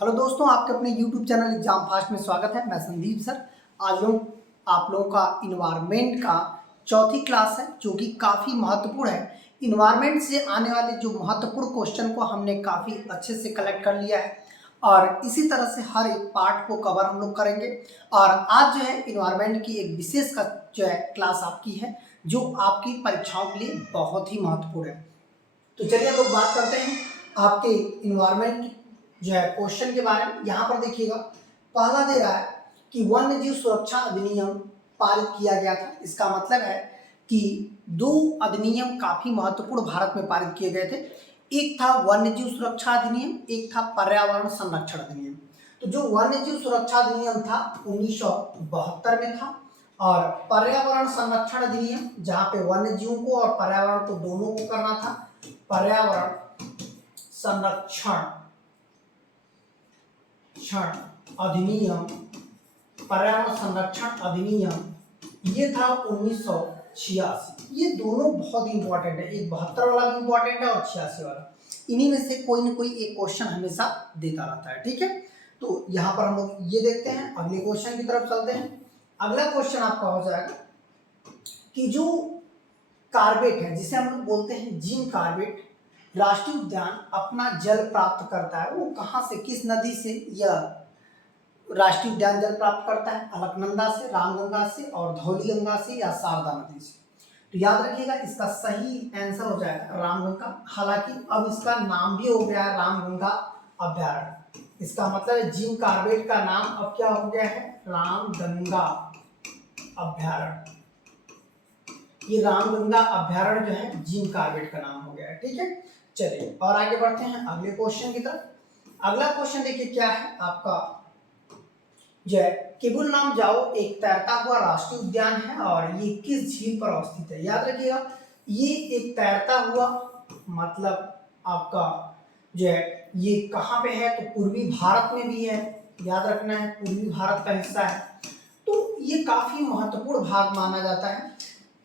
Hello दोस्तों, आपके अपने YouTube चैनल एग्जाम फास्ट में स्वागत है। मैं संदीप सर। आज आप लोगों का इन्वायरमेंट का चौथी क्लास है, जो कि काफ़ी महत्वपूर्ण है। इन्वायरमेंट से आने वाले जो महत्वपूर्ण क्वेश्चन को हमने काफ़ी अच्छे से कलेक्ट कर लिया है और इसी तरह से हर एक पार्ट को कवर हम लोग करेंगे। और आज जो है इन्वायरमेंट की एक विशेष का जो है क्लास आपकी है, जो आपकी परीक्षाओं के लिए बहुत ही महत्वपूर्ण है। तो चलिए हम लोग बात करते हैं आपके इन्वायरमेंट जो है क्वेश्चन के बारे में। यहाँ पर देखिएगा, पहला दे रहा है कि वन्य जीव सुरक्षा अधिनियम पारित किया गया था। इसका मतलब है कि दो अधिनियम काफी महत्वपूर्ण भारत में पारित किए गए थे। एक था वन्य जीव सुरक्षा अधिनियम, एक था पर्यावरण संरक्षण अधिनियम। तो जो वन्य जीव सुरक्षा अधिनियम था 1972 में था, और पर्यावरण संरक्षण अधिनियम जहाँ पे वन्य जीवों को और पर्यावरण को दोनों को करना था, पर्यावरण संरक्षण अधिनियम, पर्यावरण संरक्षण अधिनियम ये था 1986। ये दोनों बहुत इंपॉर्टेंट है, एक 72 वाला भी इंपॉर्टेंट है और 86 वाला। इन्हीं में से कोई ना कोई एक क्वेश्चन हमेशा देता रहता है, ठीक है। तो यहाँ पर हम लोग ये देखते हैं, अगले क्वेश्चन की तरफ चलते हैं। अगला क्वेश्चन आपका हो जाएगा कि जो कार्बेट है, जिसे हम लोग बोलते हैं जिम कार्बेट, राष्ट्रीय उद्यान अपना जल प्राप्त करता है, वो कहाँ से, किस नदी से यह राष्ट्रीय उद्यान जल प्राप्त करता है? अलकनंदा से, रामगंगा से और धौली गंगा से या शारदा नदी से। तो याद रखिएगा, इसका सही आंसर हो जाएगा रामगंगा। हालांकि अब इसका नाम भी हो गया है रामगंगा अभ्यारण्य। इसका मतलब है जिम कार्बेट का नाम अब क्या हो गया है? रामगंगा अभ्यारण्य। ये रामगंगा अभ्यारण्य जो है जिम कार्बेट का नाम हो गया है, ठीक है। चलिए और आगे बढ़ते हैं अगले क्वेश्चन की तरफ। अगला क्वेश्चन देखिए क्या है आपका, जो है केबुल लामजाओ एक तैरता हुआ राष्ट्रीय उद्यान है और ये किस झील पर अवस्थित है? याद रखिएगा, ये एक तैरता हुआ मतलब आपका जो है ये कहाँ पे है? तो पूर्वी भारत में भी है, याद रखना है, पूर्वी भारत का हिस्सा है। तो ये काफी महत्वपूर्ण भाग माना जाता है।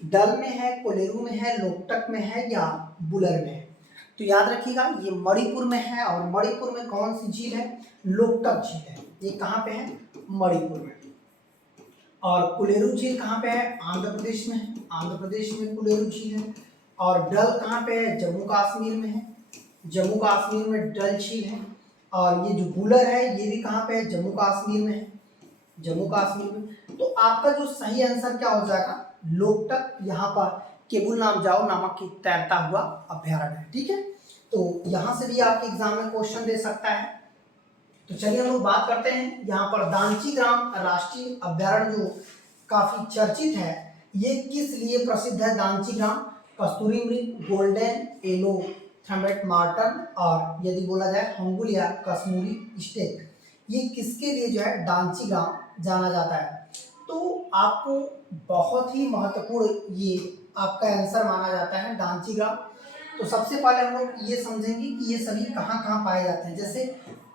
डल में है, कोलेरू में है, लोकटक में है या बुलर में है? तो याद रखिएगा, ये मणिपुर में है और मणिपुर में कौन सी झील है? लोकटक झील है। ये कहाँ पे है? मणिपुर में। और कुलेरू झील कहाँ पे है? आंध्र प्रदेश में है। आंध्र प्रदेश में कुलेरू झील है। और डल कहाँ पे है? जम्मू कश्मीर में है। जम्मू कश्मीर में डल झील है। और ये जो बुलर है ये भी कहाँ पे है? जम्मू कश्मीर में है। जम्मू कश्मीर में। तो आपका जो सही आंसर क्या हो जाएगा? लोकटक, यहाँ पर केबुल लामजाओ नामक एक तैरता हुआ अभ्यारण्य है, ठीक है। तो यहाँ से भी आपके एग्जाम में क्वेश्चन दे सकता है। तो चलिए हम लोग बात करते हैं यहाँ पर दांची ग्राम राष्ट्रीय अभ्यारण्य, जो काफी चर्चित है, ये किस लिए प्रसिद्ध है? दांची ग्राम कस्तूरी मृग, गोल्डन येलो थ्रम्बेट मार्टन, और यदि बोला जाए हंगुल या कश्मीरी स्टेक, ये किसके लिए जो है दांची ग्राम जाना जाता है? तो आपको बहुत ही महत्वपूर्ण ये आपका आंसर माना जाता है दांची ग्राम। तो सबसे पहले हम लोग ये समझेंगे कि ये सभी कहाँ कहाँ पाए जाते हैं। जैसे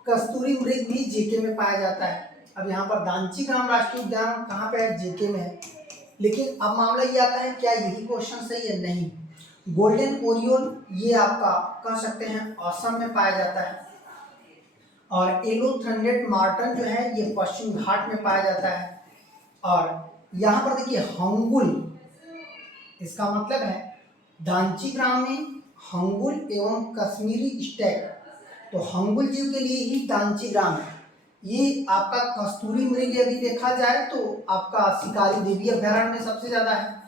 कस्तूरी मृग भी जेके में पाया जाता है। अब यहाँ पर दांची ग्राम राष्ट्रीय उद्यान कहाँ पे है? जेके में है। लेकिन अब मामला ये आता है, क्या यही क्वेश्चन सही है? नहीं। गोल्डन ओरियोल ये आपका कह सकते हैं असम में पाया जाता है। और येलो थ्रम्बेट मार्टन जो है ये पश्चिम घाट में पाया जाता है। और यहाँ पर देखिए हंगुल, इसका मतलब है दांची ग्राम में हंगुल एवं कश्मीरी स्टेक। तो हंगुल जीव के लिए ही दांची ग्राम है। ये आपका कस्तूरी मृग यदि देखा जाए तो आपका शिकारी देवी अभ्यारण्य में सबसे ज्यादा है,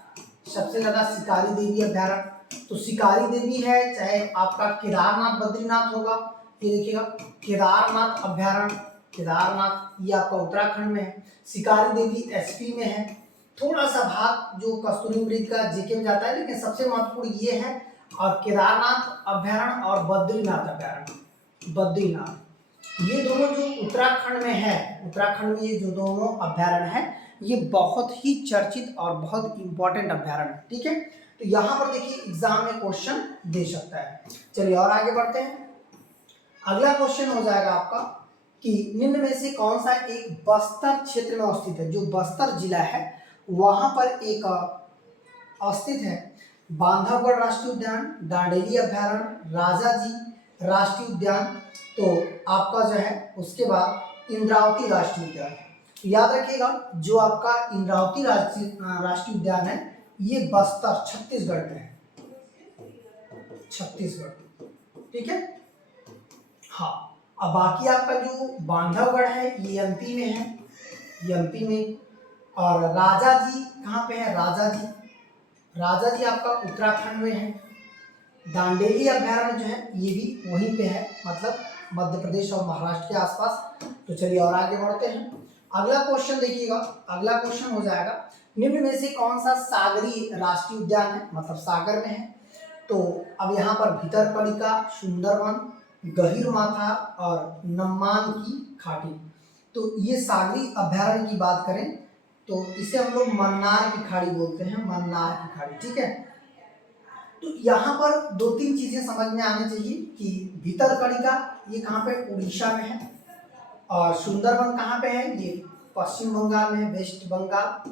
सबसे ज्यादा शिकारी देवी अभ्यारण्य। तो शिकारी देवी है, चाहे आपका केदारनाथ बद्रीनाथ होगा, ये देखिएगा केदारनाथ अभ्यारण्य, केदारनाथ ये आपका उत्तराखंड में है। शिकारी देवी एसपी में है। थोड़ा सा भाग जो कस्तूरी मृग का जेके में जाता है, लेकिन सबसे महत्वपूर्ण ये है। और केदारनाथ अभ्यारण्य और बद्रीनाथ अभ्यारण्य, बद्रीनाथ ये दोनों जो उत्तराखंड में है, उत्तराखंड में ये जो दोनों अभ्यारण्य है ये बहुत ही चर्चित और बहुत इंपॉर्टेंट अभ्यारण्य है, ठीक है। तो यहाँ पर देखिए एग्जाम में क्वेश्चन दे सकता है। चलिए और आगे बढ़ते हैं। अगला क्वेश्चन हो जाएगा आपका कि निम्न में से कौन सा एक बस्तर क्षेत्र में अवस्थित है? जो बस्तर जिला है वहां पर एक अवस्थित है। बांधवगढ़ राष्ट्रीय उद्यान, डांडेली अभ्यारण्य, राजाजी राष्ट्रीय उद्यान, तो आपका जो है उसके बाद इंद्रावती राष्ट्रीय उद्यान है। तो याद रखिएगा जो आपका इंद्रावती राष्ट्रीय उद्यान है ये बस्तर छत्तीसगढ़ में है, छत्तीसगढ़, ठीक है। हाँ, अब बाकी आपका जो बांधवगढ़ है ये एमपी में है, एमपी में। और राजा जी कहाँ पे है, राजा जी, राजा जी आपका उत्तराखंड में है। दांडेली अभ्यारण्य जो है ये भी वहीं पे है, मतलब मध्य प्रदेश और महाराष्ट्र के आसपास। तो चलिए और आगे बढ़ते हैं। अगला क्वेश्चन देखिएगा, अगला क्वेश्चन हो जाएगा निम्न में से कौन सा सागरीय राष्ट्रीय उद्यान है, मतलब सागर में है। तो अब यहाँ पर भितरकनिका, सुंदरवन, गहीरमाथा और नम्मान की खाड़ी, तो ये सागरी अभ्यारण्य की बात करें तो इसे हम लोग मन्नार की खाड़ी बोलते हैं, मन्नार की खाड़ी, ठीक है। तो यहाँ पर दो तीन चीजें समझ में आनी चाहिए कि भितरकनिका ये कहाँ पे, उड़ीसा में है। और सुंदरवन कहाँ पे है, ये पश्चिम बंगाल में है, वेस्ट बंगाल,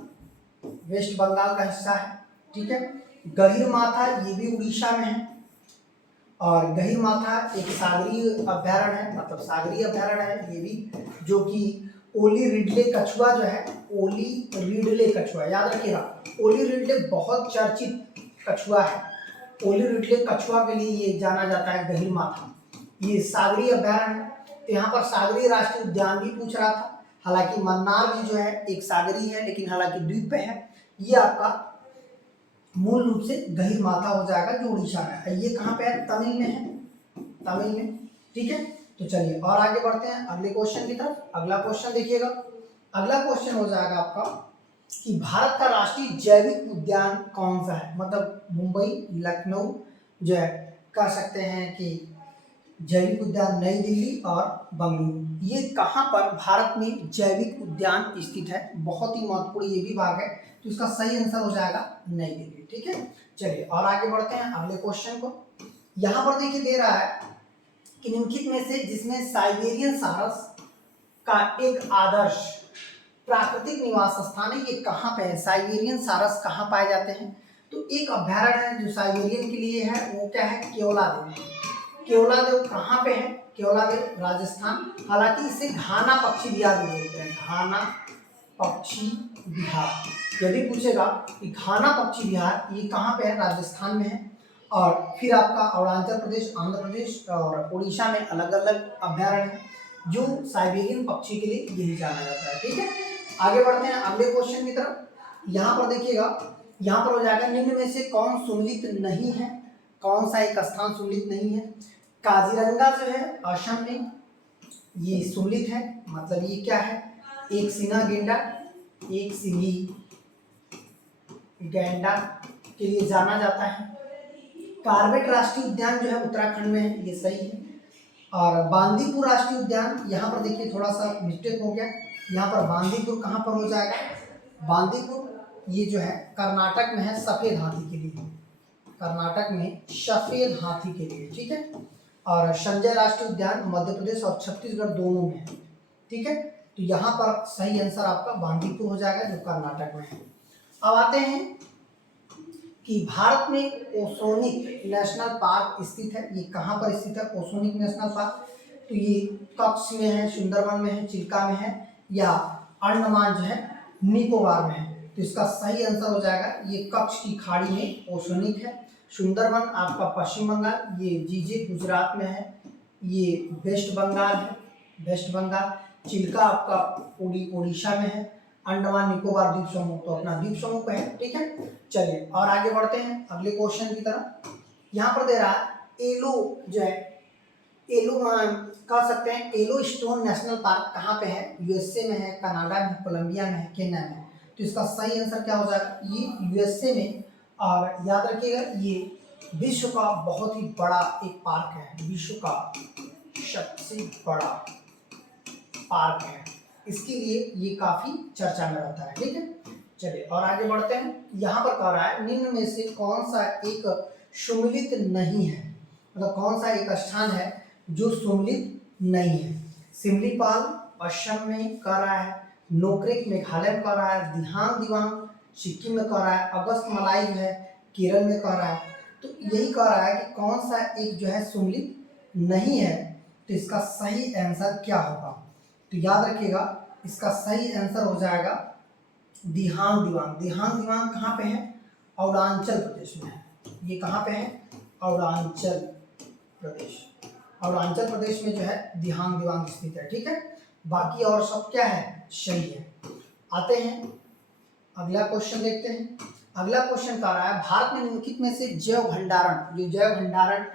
वेस्ट बंगाल का हिस्सा है, ठीक है। गहीरमाथा ये भी उड़ीसा में है। और गहीरमाथा एक सागरीय अभ्यारण्य है, मतलब सागरीय अभ्यारण्य है ये भी, जो कि ओली रिडले कछुआ जो है, ओली रिडले कछुआ, याद रखिएगा ओली रिडले बहुत चर्चित कछुआ है। ओली रिडले कछुआ के लिए ये जाना जाता है गहीरमाथा, ये सागरीय अभ्यारण्य है। तो यहाँ पर सागरीय राष्ट्रीय उद्यान भी पूछ रहा था, हालांकि मन्नार भी जो है एक सागरीय है, लेकिन हालांकि द्वीप पे है। ये आपका मूल रूप से गहीरमाथा हो जाएगा जो उड़ीसा में है। ये कहाँ पे है, तमिल में है, तमिल में, ठीक है। तो चलिए और आगे बढ़ते हैं अगले क्वेश्चन की तरफ। अगला क्वेश्चन देखिएगा, अगला क्वेश्चन हो जाएगा आपका कि भारत का राष्ट्रीय जैविक उद्यान कौन सा है, मतलब मुंबई, लखनऊ जो है, कह सकते हैं कि जैविक उद्यान नई दिल्ली और बंगलुरु, ये कहाँ पर भारत में जैविक उद्यान स्थित है, बहुत ही महत्वपूर्ण ये भी भाग है। तो इसका सही आंसर हो जाएगा नई दिल्ली, ठीक है। चलिए और आगे बढ़ते हैं अगले क्वेश्चन को। यहाँ पर देखिए दे रहा है कि निम्नलिखित में से जिसमें साइबेरियन सारस का एक आदर्श प्राकृतिक निवास स्थान है, ये कहाँ पे है, साइबेरियन सारस कहाँ पाए जाते हैं। तो एक अभ्यारण्य है जो साइबेरियन के लिए है, वो क्या है, केवलादेव। केवलादेव कहाँ पे है, केवलादेव राजस्थान, हालांकि इसे घाना पक्षी विहार भी बोलते हैं, घाना पक्षी विहार। यदि पूछेगा कि घाना पक्षी विहार ये कहाँ पे है, राजस्थान में है। और फिर आपका अरुणाचल प्रदेश, आंध्र प्रदेश और उड़ीसा में अलग अलग अभ्यारण्य है जो साइबेरियन पक्षी के लिए यही जाना जाता है, ठीक है। आगे बढ़ते हैं अगले क्वेश्चन की तरफ। यहाँ पर देखिएगा, यहाँ पर हो जाएगा निम्न में से कौन सुमेलित नहीं है, कौन सा एक स्थान सुमेलित नहीं है। काजीरंगा जो है असम में ये सुमेलित है, मतलब ये क्या है, एक सिन्हा गेंडा, एक सिंही गैंडा के लिए जाना जाता है। कार्बेट राष्ट्रीय उद्यान जो है उत्तराखंड में है, ये सही है। और बांदीपुर राष्ट्रीय उद्यान, यहाँ पर देखिए थोड़ा सा मिस्टेक हो गया, यहाँ पर बांदीपुर कहाँ पर हो जाएगा, बांदीपुर ये जो है कर्नाटक में है, सफेद हाथी के लिए, कर्नाटक में सफेद हाथी के लिए, ठीक है। और संजय राष्ट्रीय उद्यान मध्य प्रदेश और छत्तीसगढ़ दोनों में है, ठीक है। तो यहाँ पर सही आंसर आपका बांदीपुर हो जाएगा जो कर्नाटक में है। अब आते हैं कि भारत में ओसोनिक नेशनल पार्क स्थित है, ये कहाँ पर स्थित है ओसोनिक नेशनल पार्क। तो ये कच्छ में है, सुंदरवन में है, चिल्का में है, या अंडमान जो है निकोबार में है। तो इसका सही आंसर हो जाएगा ये कच्छ की खाड़ी में ओसोनिक है। सुंदरवन आपका पश्चिम बंगाल, ये जीजे गुजरात में है, ये वेस्ट बंगाल है, वेस्ट बंगाल। चिल्का आपका उड़ीसा में है। अंडमान निकोबार द्वीप समूह तो अपना द्वीप समूह पे है, ठीक है। चलिए और आगे बढ़ते हैं अगले क्वेश्चन की तरफ। यहाँ पर दे रहा है एलो जो है, एलो कह सकते हैं एलो स्टोन नेशनल पार्क कहाँ पे है, यूएसए में है, कनाडा में, कोलंबिया में है, केन्या में। तो इसका सही आंसर क्या हो जाएगा, ये यूएसए में। और याद रखिएगा ये विश्व का बहुत ही बड़ा एक पार्क है, विश्व का सबसे बड़ा पार्क है, इसके लिए ये काफी चर्चा में रहता है, ठीक है। चलिए और आगे बढ़ते हैं। यहाँ पर कह रहा है निम्न में से कौन सा एक सुमेलित नहीं है, मतलब कौन सा एक स्थान है जो सुमेलित नहीं है। सिमलीपाल असम में कह रहा है, नोक्रेक मेघालय में कह रहा है, दिहांग दिवांग सिक्किम में कह रहा है, अगस्त मलाई जो है केरल में कह रहा है। तो यही कह रहा है कि कौन सा एक जो है सुमेलित नहीं है तो इसका सही आंसर क्या होगा? तो याद रखिएगा इसका सही आंसर हो जाएगा दिहांग दिवांग। दिहांग दिवांग कहाँ पे है? अरुणाचल प्रदेश में है। ये कहाँ पे है? अरुणाचल प्रदेश। अरुणाचल प्रदेश में जो है दिहांग दिवांग स्थित है। ठीक है, बाकी और सब क्या है? सही है। आते हैं अगला क्वेश्चन देखते हैं। अगला क्वेश्चन कह रहा है भारत में निम्नलिखित में से जैव भंडारण, जो जैव भंडारण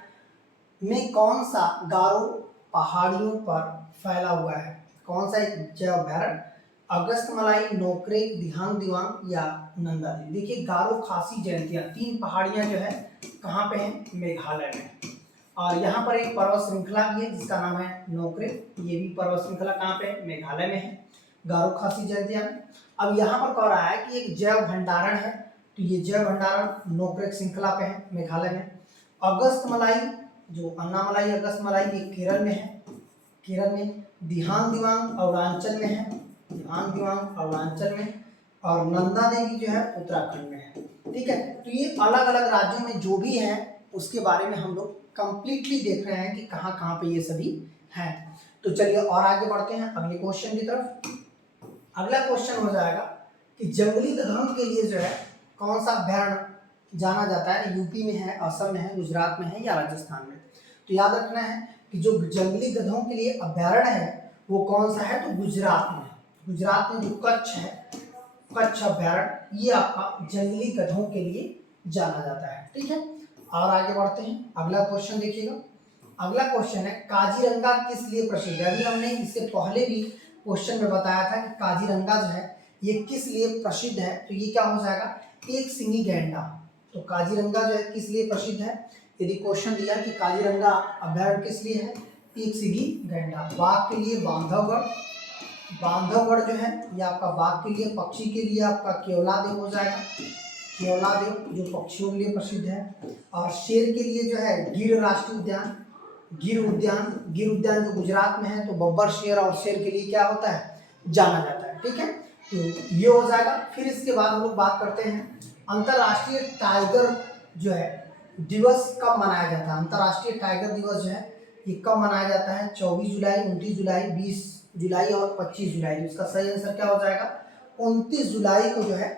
में कौन सा गारो पहाड़ियों पर फैला हुआ है? कौन सा एक जैव भंडारण? अगस्त्यमलाई, नोकरेक, दिहांग दिवांग या नंदा देवी। देखिए गारो खासी जयंतियां, 3 पहाड़ियां जो है कहाँ पे हैं? मेघालय में। और यहाँ पर एक पर्वत श्रृंखला भी है जिसका नाम है नोकरेक। ये भी पर्वत श्रृंखला कहाँ पे है? मेघालय में है, गारो खासी जयंतियां में। अब यहाँ पर कह रहा है कि एक जैव भंडारण है, तो ये जैव भंडारण नोकरेक श्रृंखला पे है मेघालय में। अगस्त्यमलाई, जो अन्नामलाई अगस्त्यमलाई, ये केरल में है, केरल में। दिहांग दिवांग अरुणाचल में है, दिहांग दिवांग अरुणाचल में। और नंदा देवी जो है उत्तराखंड में है। ठीक है, तो ये अलग अलग राज्यों में जो भी है उसके बारे में हम लोग कंप्लीटली देख रहे हैं कि कहाँ कहाँ पे ये सभी हैं। तो चलिए और आगे बढ़ते हैं अगले क्वेश्चन की तरफ। अगला क्वेश्चन हो जाएगा कि जंगली गधों के लिए जो है कौन सा अभयारण्य जाना जाता है? यूपी में है, असम में है, गुजरात में है या राजस्थान में? तो याद रखना है कि जो जंगली गधों के लिए अभयारण्य है वो कौन सा है? तो गुजरात में। गुजरात में जो कच्छ है, कच्छ अभयारण्य, ये आपका जंगली गधों के लिए जाना जाता है। ठीक है, और आगे बढ़ते हैं। अगला क्वेश्चन देखिएगा। अगला क्वेश्चन है काजीरंगा किस लिए प्रसिद्ध है? अभी हमने इससे पहले भी क्वेश्चन में बताया था कि काजीरंगा जो है ये किस लिए प्रसिद्ध है। तो ये क्या हो जाएगा? एक सिंगी गैंडा। तो काजीरंगा जो है किस लिए प्रसिद्ध है? यदि क्वेश्चन दिया कि काजीरंगा अभयारण्य किस लिए है? एक सिंगी गैंडा। बाघ के लिए बांधवगढ़, बांधवगढ़ जो है ये आपका बाघ के लिए। पक्षी के लिए आपका केवलादेव हो जाएगा, केवलादेव जो पक्षियों के लिए प्रसिद्ध है। और शेर के लिए जो है गिर राष्ट्रीय उद्यान, गिर उद्यान। गिर उद्यान जो गुजरात में है, तो बब्बर शेर और शेर के लिए क्या होता है? जाना जाता है। ठीक है, तो ये हो जाएगा। फिर इसके बाद हम लोग बात करते हैं अंतर्राष्ट्रीय टाइगर जो है दिवस कब मनाया जाता है? अंतर्राष्ट्रीय टाइगर दिवस जो है ये कब मनाया जाता है? 24 जुलाई, 29 जुलाई, 20 जुलाई और 25 जुलाई। इसका सही आंसर क्या हो जाएगा? 29 जुलाई को जो है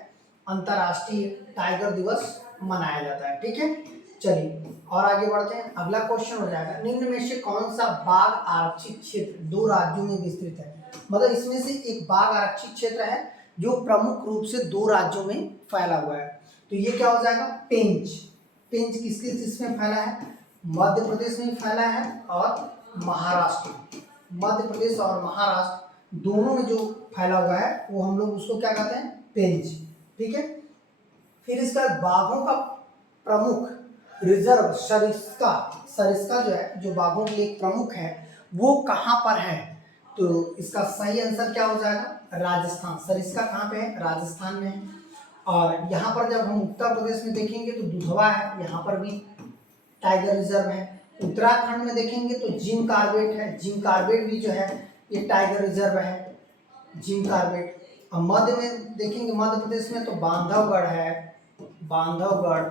अंतर्राष्ट्रीय टाइगर दिवस मनाया जाता है। ठीक है, चलिए और आगे बढ़ते हैं। अगला क्वेश्चन हो जाएगा निम्न में से कौन सा बाघ आरक्षित क्षेत्र 2 राज्यों में विस्तृत है? मतलब इसमें से एक बाघ आरक्षित क्षेत्र है जो प्रमुख रूप से 2 राज्यों में फैला हुआ है। तो ये क्या हो जाएगा? पेंच। पेंच किसमें फैला है? मध्य प्रदेश में फैला है और महाराष्ट्र। मध्य प्रदेश और महाराष्ट्र दोनों में जो फैला हुआ है वो हम लोग उसको क्या कहते हैं? पेंच। ठीक है, फिर इसका बाघों का प्रमुख रिजर्व सरिस्का, सरिस्का जो है जो बाघों के लिए प्रमुख है वो कहाँ पर है? तो इसका सही आंसर क्या हो जाएगा? राजस्थान। सरिस्का कहाँ पे है? राजस्थान में है। और यहाँ पर जब हम उत्तर प्रदेश में देखेंगे तो दुधवा है, यहाँ पर भी टाइगर रिजर्व है। उत्तराखंड में देखेंगे तो जिम कार्बेट है, जिम कार्बेट भी जो है ये टाइगर रिजर्व है, जिम कार्बेट। और मध्य में देखेंगे मध्य प्रदेश में तो बांधवगढ़ है, बांधवगढ़,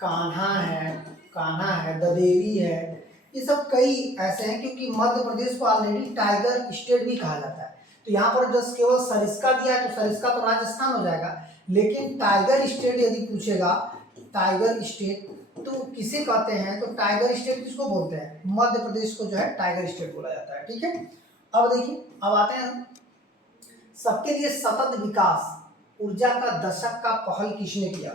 कान्हा है, कान्हा है, ददेरी है। ये सब कई ऐसे हैं क्योंकि मध्य प्रदेश को ऑलरेडी टाइगर स्टेट भी कहा जाता है। तो यहाँ पर जस्ट केवल सरिस्का दिया है तो सरिस्का तो राजस्थान हो जाएगा, लेकिन टाइगर स्टेट यदि पूछेगा टाइगर स्टेट तो किसे कहते हैं? तो टाइगर स्टेट किसको बोलते हैं? मध्य प्रदेश को जो है टाइगर स्टेट बोला जाता है। ठीक है, अब देखिए अब आते हैं सबके लिए सतत विकास ऊर्जा का दशक का पहल किसने किया?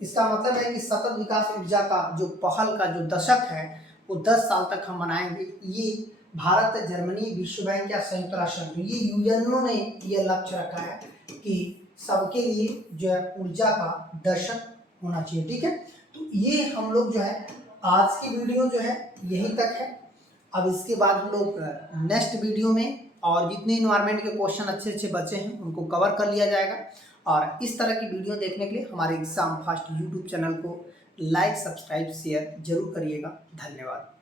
इसका मतलब है कि सतत विकास ऊर्जा का जो पहल का जो दशक है वो 10 साल तक हम मनाएंगे। ये भारत, जर्मनी, विश्व बैंक या संयुक्त राष्ट्र संघ, ये यूएनओ ने ये लक्ष्य रखा है कि सबके लिए जो है ऊर्जा का दशक होना चाहिए। ठीक है, तो ये हम लोग जो है आज की वीडियो जो है यहीं तक है। अब इसके बाद हम लोग नेक्स्ट वीडियो में और जितने इन्वायरमेंट के क्वेश्चन अच्छे अच्छे बचे हैं उनको कवर कर लिया जाएगा। और इस तरह की वीडियो देखने के लिए हमारे एग्जाम फास्ट यूट्यूब चैनल को लाइक, सब्सक्राइब, शेयर जरूर करिएगा। धन्यवाद।